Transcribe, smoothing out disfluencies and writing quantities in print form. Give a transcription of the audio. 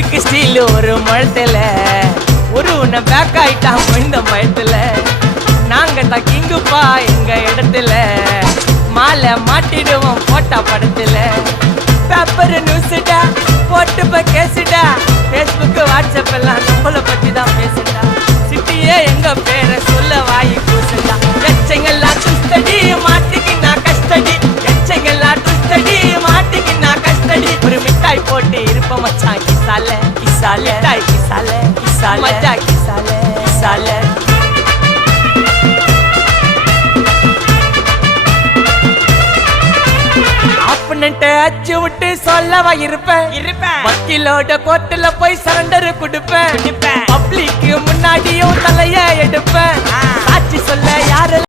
இருக்கு ஸ்டீல் ஒரு மழத்துல ஒரு உன்னை பேக் ஆயிட்டான் இந்த மயத்துல நாங்க தான் கிங்குப்பா எங்க இடத்துல மாலை மாட்டிடுவோம் போட்டா படத்துல பேப்பர் நியூஸ்டா போட்டு கேசுடா பேஸ்புக் வாட்ஸ்அப் எல்லாம் நம்மளை பத்தி தான் பேசுடா சிட்டியே எங்க பேரை சொல்ல வாய் கூசுடா எச்சங்கெல்லாம் டுஸ்டடி மாட்டிக்கின்னா கஸ்டடி எச்சங்கெல்லாம் டுஸ்டடி மாட்டிக்கின்னா கஸ்டடி ஒரு மிட்டாய் போட்டு இருப்ப மச்சான் கிசால கிசால மிட்டாய் கிசால கிசால மச்சா கிசால கிசால அச்சு விட்டு சொல்லவா இருப்பேன் வக்கீலோட கோர்ட்டுல போய் சரண்டர் கொடுப்பேன் பப்ளிக்கு முன்னாடியும் தலைய எடுப்பேன் சாட்சி சொல்ல யாரு